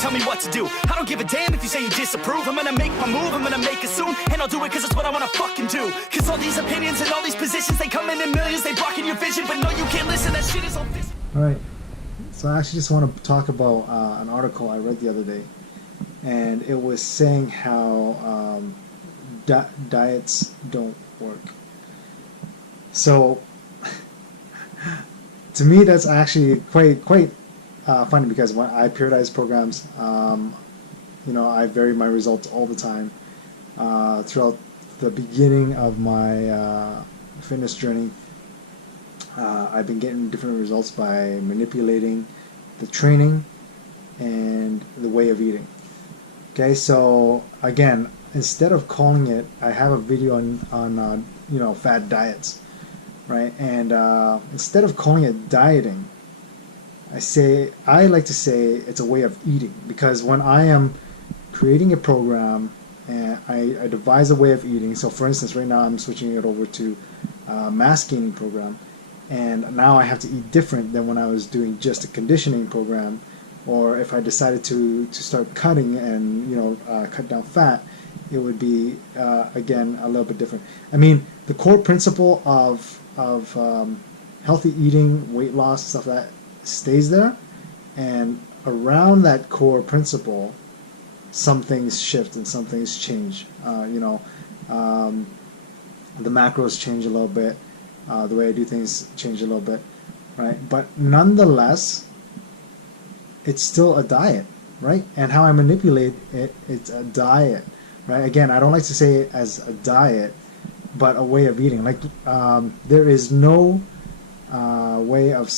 tell me what to do. I don't give a damn if you say you disapprove. I'm gonna make my move, I'm gonna make it soon. And I'll do it cause it's what I wanna fucking do. Cause all these opinions and all these positions, they come in millions, they blocking your vision. But no, you can't listen, that shit is all fish. Alright, so I actually just want to talk about an article I read the other day. And it was saying how diets don't work. So, to me that's actually quite funny, because when I periodize programs, you know, I vary my results all the time throughout the beginning of my fitness journey. I've been getting different results by manipulating the training and the way of eating. Okay, so again, instead of calling it, I have a video on you know, fad diets, right? And instead of calling it dieting, I like to say it's a way of eating, because when I am creating a program and I devise a way of eating. So for instance, right now I'm switching it over to mass gaining program, and now I have to eat different than when I was doing just a conditioning program, or if I decided to start cutting and, you know, cut down fat, it would be again a little bit different. I mean, the core principle of healthy eating, weight loss, stuff like that stays there, and around that core principle, some things shift and some things change. You know, the macros change a little bit, the way I do things change a little bit, right? But nonetheless, it's still a diet, right? And how I manipulate it, it's a diet, right? Again, I don't like to say it as a diet, but a way of eating. Like there is no way of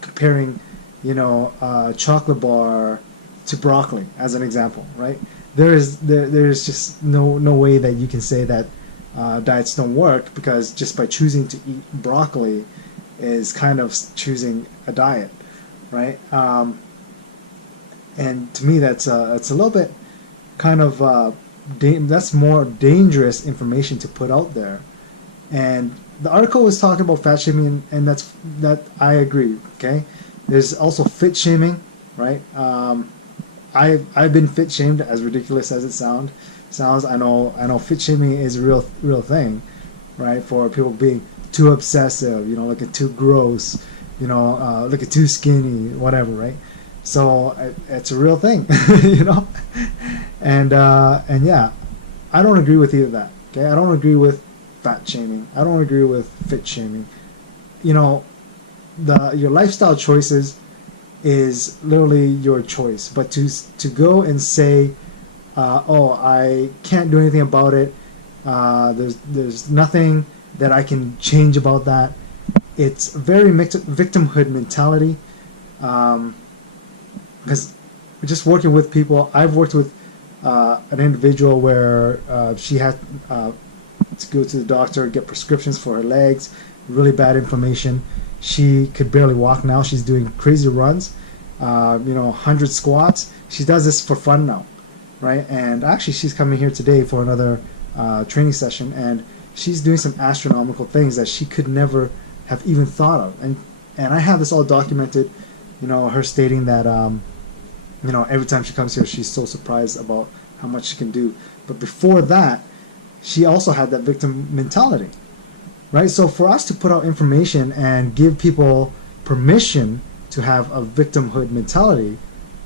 comparing, you know, chocolate bar to broccoli as an example, right? There's just no way that you can say that diets don't work, because just by choosing to eat broccoli is kind of choosing a diet, right? And to me, it's a little bit kind of that's more dangerous information to put out there. And the article was talking about fat shaming, and that I agree. Okay, there's also fit shaming, right? I've been fit shamed, as ridiculous as it sounds. I know fit shaming is a real thing, right? For people being too obsessive, you know, looking too gross, you know, looking too skinny, whatever, right? So it's a real thing, you know, and yeah, I don't agree with either of that. Okay, I don't agree with fat shaming. I don't agree with fit shaming. You know, your lifestyle choices is literally your choice, but to go and say, oh, I can't do anything about it. There's nothing that I can change about that. It's very victimhood mentality. Because just working with people, I've worked with an individual where she had to go to the doctor, get prescriptions for her legs, really bad inflammation. She could barely walk now. She's doing crazy runs, you know, 100 squats. She does this for fun now, right? And actually, she's coming here today for another training session, and she's doing some astronomical things that she could never have even thought of. And I have this all documented, you know, her stating that you know, every time she comes here, she's so surprised about how much she can do. But before that, she also had that victim mentality, right? So for us to put out information and give people permission to have a victimhood mentality,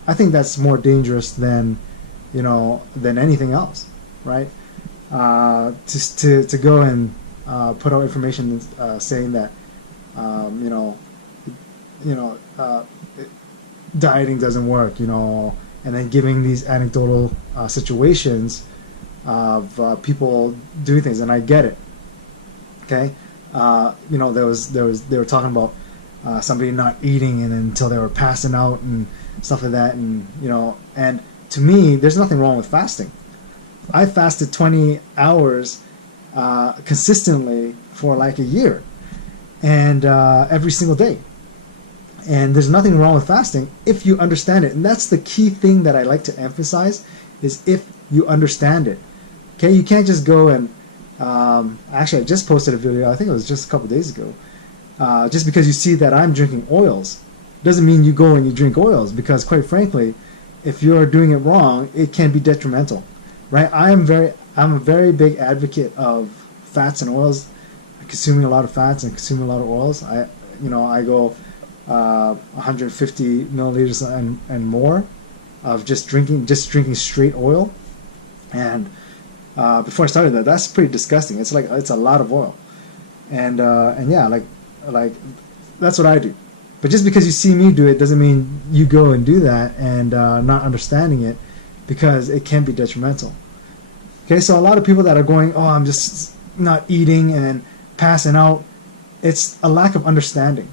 I think that's more dangerous than, you know, than anything else, right? To go and put out information saying that, you know, dieting doesn't work, you know, and then giving these anecdotal situations of people doing things, and I get it. Okay, you know, they were talking about somebody not eating and until they were passing out and stuff like that, and you know, and to me, there's nothing wrong with fasting. I fasted 20 hours consistently for like a year, and every single day. And there's nothing wrong with fasting if you understand it. And that's the key thing that I like to emphasize, is if you understand it. Okay, you can't just go and actually I just posted a video, I think it was just a couple days ago. Just because you see that I'm drinking oils doesn't mean you go and you drink oils, because quite frankly, if you're doing it wrong, it can be detrimental, right? I'm a very big advocate of fats and oils, consuming a lot of fats and consuming a lot of oils. I go 150 milliliters and more of just drinking straight oil. And before I started that's pretty disgusting. It's a lot of oil, and yeah, like that's what I do. But just because you see me do it doesn't mean you go and do that and not understanding it, because it can be detrimental. Okay, so a lot of people that are going, oh, I'm just not eating and passing out, it's a lack of understanding.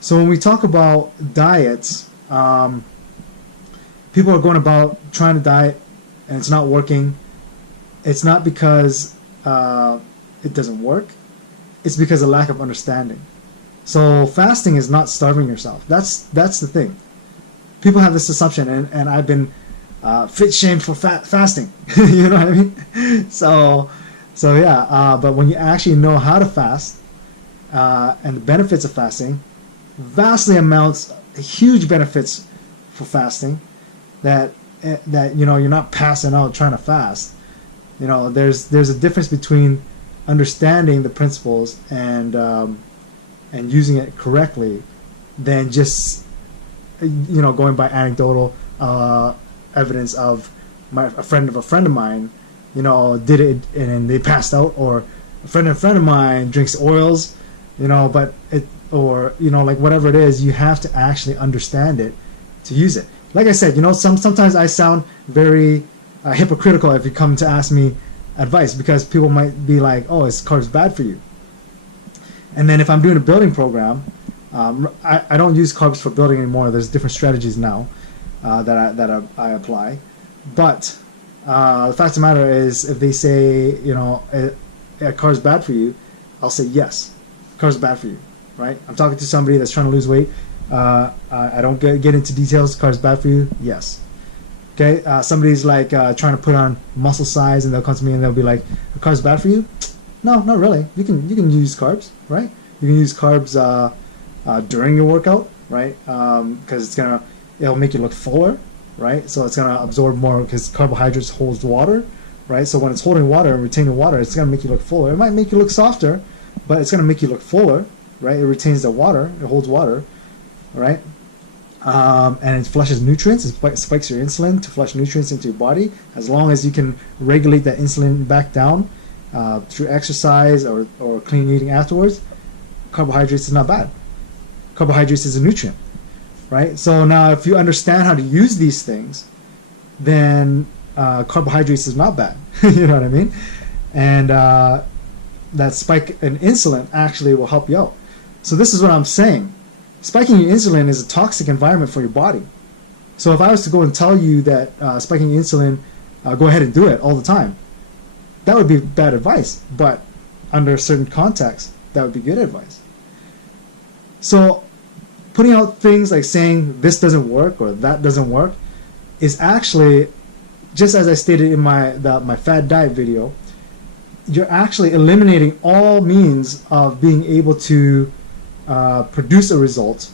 So when we talk about diets, people are going about trying to diet and it's not working. It's not because it doesn't work. It's because of lack of understanding. So fasting is not starving yourself. That's the thing. People have this assumption, and I've been fit shamed for fasting. You know what I mean? So yeah. But when you actually know how to fast and the benefits of fasting, huge benefits for fasting, that you're not passing out trying to fast. There's a difference between understanding the principles and using it correctly than just going by anecdotal evidence of a friend of mine did it and they passed out, or a friend of mine drinks oils, but like whatever it is, you have to actually understand it to use it. Like I said, sometimes I sound very hypocritical if you come to ask me advice, because people might be like, oh, is carbs bad for you? And then if I'm doing a building program, I don't use carbs for building anymore. There's different strategies now that I apply. But the fact of the matter is, if they say, carbs bad for you, I'll say yes, carbs bad for you, right? I'm talking to somebody that's trying to lose weight. I don't get into details. Carbs bad for you? Yes. Okay. Somebody's like trying to put on muscle size, and they'll come to me and they'll be like, "Are carbs bad for you?" No, not really. You can use carbs, right? You can use carbs during your workout, right? Because it'll make you look fuller, right? So it's gonna absorb more, because carbohydrates holds water, right? So when it's holding water and retaining water, it's gonna make you look fuller. It might make you look softer, but it's gonna make you look fuller, right? It retains the water. It holds water. Right, and it flushes nutrients. It spikes your insulin to flush nutrients into your body. As long as you can regulate that insulin back down through exercise or clean eating afterwards, carbohydrates is not bad. Carbohydrates is a nutrient, right? So now, if you understand how to use these things, then carbohydrates is not bad. You know what I mean? And that spike in insulin actually will help you out. So this is what I'm saying. Spiking your insulin is a toxic environment for your body. So if I was to go and tell you that spiking your insulin, go ahead and do it all the time, that would be bad advice. But under a certain context, that would be good advice. So putting out things like saying this doesn't work or that doesn't work is actually, just as I stated in my fad diet video, you're actually eliminating all means of being able to produce a result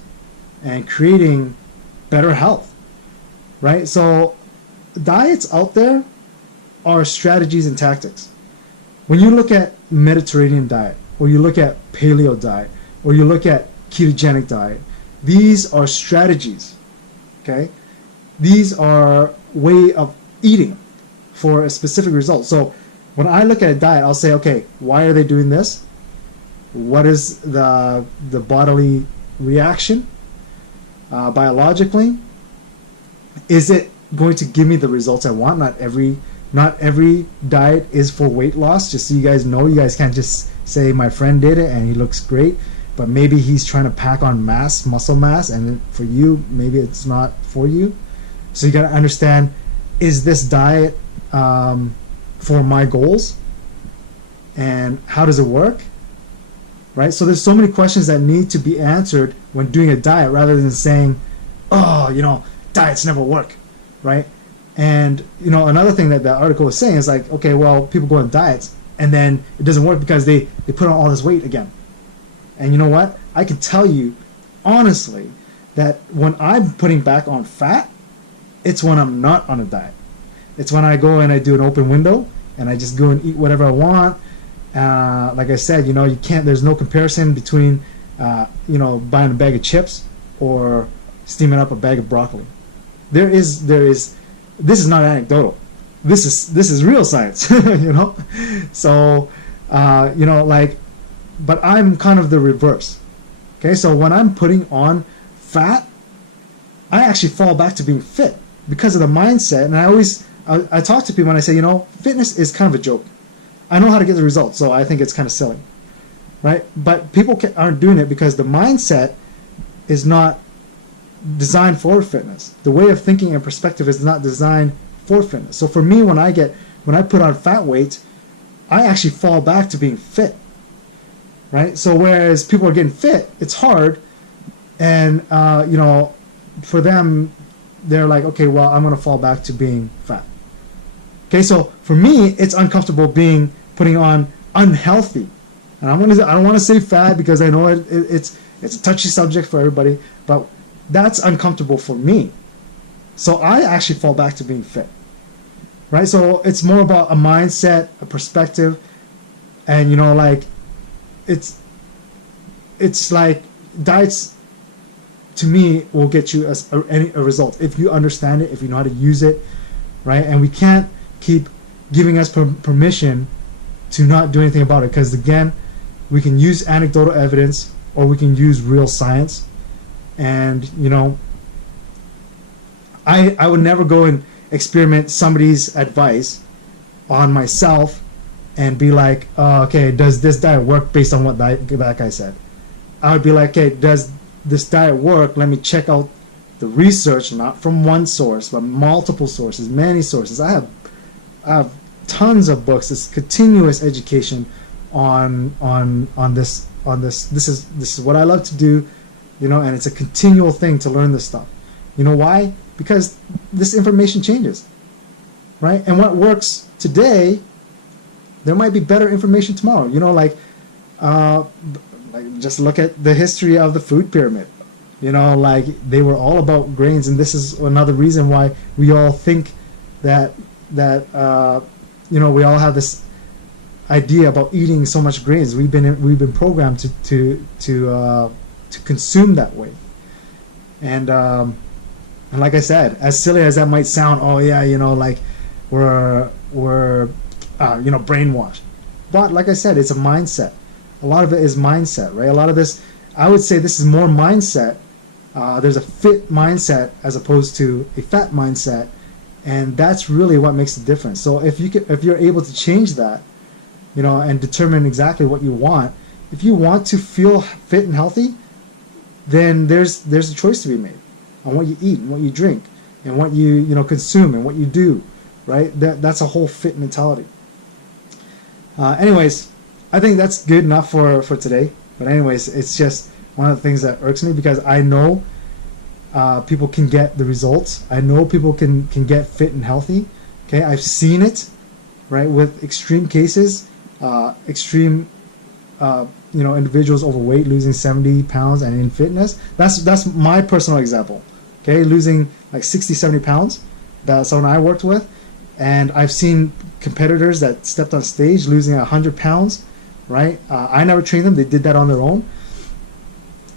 and creating better health, right? So diets out there are strategies and tactics. When you look at Mediterranean diet, or you look at paleo diet, or you look at ketogenic diet, these are strategies, okay? These are way of eating for a specific result. So when I look at a diet, I'll say, okay, why are they doing this? What is the bodily reaction biologically? Is it going to give me the results I want? Not every diet is for weight loss. Just so you guys know, you guys can't just say my friend did it and he looks great, but maybe he's trying to pack on muscle mass, and for you, maybe it's not for you. So you got to understand, is this diet for my goals? And how does it work? Right? So there's so many questions that need to be answered when doing a diet, rather than saying, oh, diets never work, right? And, another thing that article was saying is like, okay, well, people go on diets and then it doesn't work because they put on all this weight again. And you know what? I can tell you honestly that when I'm putting back on fat, It's when I'm not on a diet. It's when I go and I do an open window and I just go and eat whatever I want. Like I said, you can't. There's no comparison between buying a bag of chips or steaming up a bag of broccoli. There is. This is not anecdotal. This is real science. So but I'm kind of the reverse. Okay, so when I'm putting on fat, I actually fall back to being fit because of the mindset. And I talk to people and I say, fitness is kind of a joke. I know how to get the results, so I think it's kind of silly, right? But people aren't doing it because the mindset is not designed for fitness. The way of thinking and perspective is not designed for fitness. So for me, when I put on fat weight, I actually fall back to being fit, right? So whereas people are getting fit, it's hard, and for them, they're like, okay, well, I'm going to fall back to being fat. Okay, so for me, it's uncomfortable putting on unhealthy, and I don't want to say fat because I know it's a touchy subject for everybody, but that's uncomfortable for me. So I actually fall back to being fit, right? So it's more about a mindset, a perspective, and it's like diets to me will get you a result if you understand it, if you know how to use it, right? And we can't keep giving us permission to not do anything about it, because again, we can use anecdotal evidence or we can use real science. And I would never go and experiment somebody's advice on myself and be like, okay, does this diet work based on what that guy said? I would be like, okay, does this diet work? Let me check out the research, not from one source, but multiple sources, many sources. I have tons of books. It's continuous education on this. This is what I love to do, and it's a continual thing to learn this stuff. You know why? Because this information changes, right? And what works today, there might be better information tomorrow. Like just look at the history of the food pyramid. Like they were all about grains, and this is another reason why we all think that we all have this idea about eating so much grains. We've been programmed to consume that way, and like I said, as silly as that might sound, oh yeah, like we're brainwashed. But like I said, it's a mindset. A lot of it is mindset, right? A lot of this, I would say, this is more mindset. There's a fit mindset as opposed to a fat mindset, and that's really what makes the difference. So if you're able to change that, and determine exactly what you want. If you want to feel fit and healthy, then there's a choice to be made on what you eat and what you drink and what you consume and what you do, right? That's a whole fit mentality. Anyways, I think that's good enough for today. But anyways, it's just one of the things that irks me, because I know people can get the results. I know people can get fit and healthy. Okay, I've seen it, right, with extreme cases. Individuals overweight losing 70 pounds and in fitness. That's my personal example. Okay, losing like 60, 70 pounds. That's someone I worked with, and I've seen competitors that stepped on stage losing 100 pounds. Right? I never trained them. They did that on their own.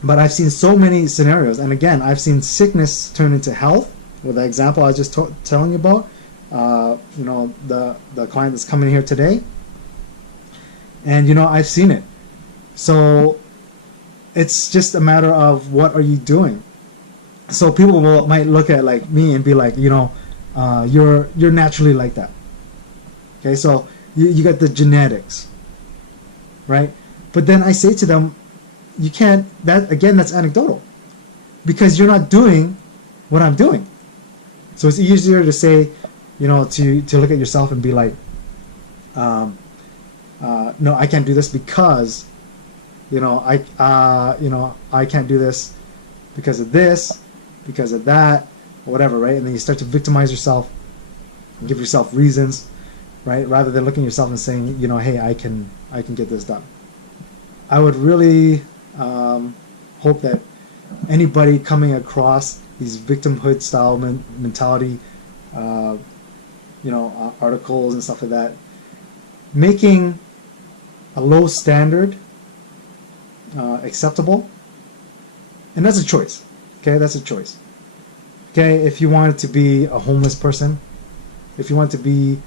But I've seen so many scenarios, and again, I've seen sickness turn into health. With the example I was just telling you about, the client that's coming here today. And I've seen it. So it's just a matter of what are you doing. So people might look at like me and be like, you're naturally like that. Okay, so you got the genetics, right? But then I say to them, you can't. That's anecdotal, because you're not doing what I'm doing. So it's easier to say, to look at yourself and be like, no, I can't do this because, I can't do this because of this, because of that, or whatever, right? And then you start to victimize yourself and give yourself reasons, right? Rather than looking at yourself and saying, hey, I can get this done. I would really hope that anybody coming across these victimhood style mentality, articles and stuff like that, making a low standard acceptable, and that's a choice. Okay, that's a choice. Okay, if you want to be a homeless person, if you want to be,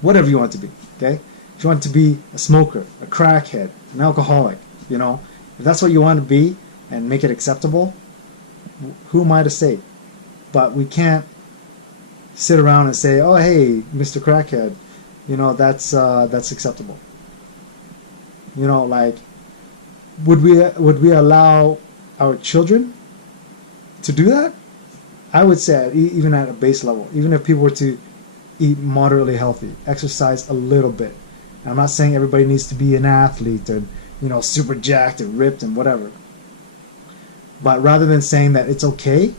whatever you want to be. Okay, if you want to be a smoker, a crackhead, an alcoholic, if that's what you want to be and make it acceptable, who am I to say? But we can't sit around and say, "Oh, hey, Mr. Crackhead, that's acceptable." Like, would we allow our children to do that? I would say, even at a base level, even if people were to eat moderately healthy, exercise a little bit. And I'm not saying everybody needs to be an athlete and super jacked and ripped and whatever. But rather than saying that it's okay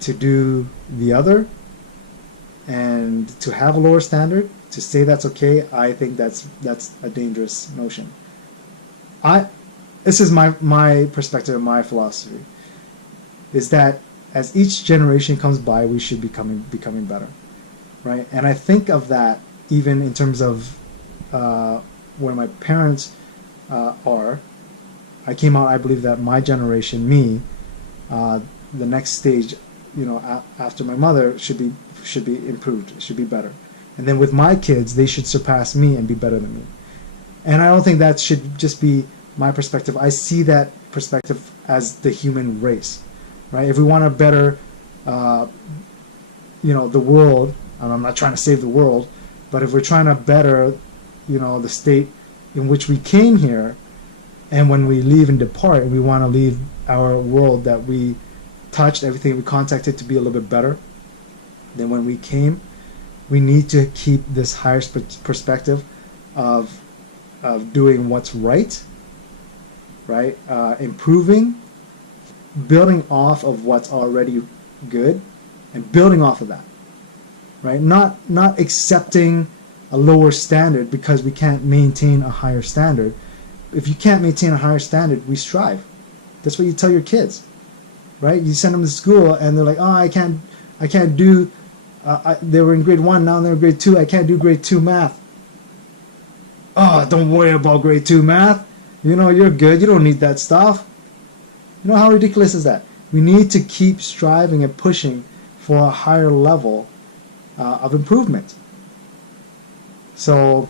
to do the other and to have a lower standard, to say that's okay, I think that's a dangerous notion. This is my perspective, my philosophy, is that as each generation comes by, we should be becoming better, right? And I think of that even in terms of where my parents are. I came out, I believe that my generation, me, the next stage, after my mother should be improved, should be better. And then with my kids, they should surpass me and be better than me. And I don't think that should just be my perspective. I see that perspective as the human race, right? If we want to better, the world, and I'm not trying to save the world, but if we're trying to better, the state in which we came here, and when we leave and depart, and we want to leave our world that we touched, everything we contacted, to be a little bit better than when we came, we need to keep this higher perspective of doing what's right, improving, building off of what's already good, and building off of that, right? Not accepting a lower standard because we can't maintain a higher standard. If you can't maintain a higher standard, we strive. That's what you tell your kids, right? You send them to school and they're like, "Oh, I can't do." They were in grade 1, now they're in grade 2. I can't do grade 2 math. Oh, don't worry about grade 2 math. You're good. You don't need that stuff. How ridiculous is that? We need to keep striving and pushing for a higher level of improvement. So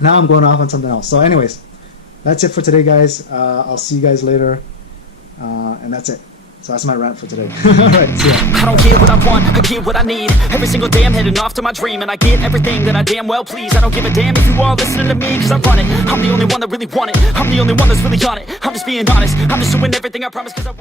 now I'm going off on something else. So anyways, that's it for today, guys. I'll see you guys later. And that's it. So that's my rant for today. Alright, see ya. I don't get what I want, I get what I need. Every single day I'm heading off to my dream, and I get everything that I damn well please. I don't give a damn if you all listening to me, cause I run it. I'm the only one that really want it. I'm the only one that's really on it. I'm just being honest. I'm just doing everything I promise, cause I want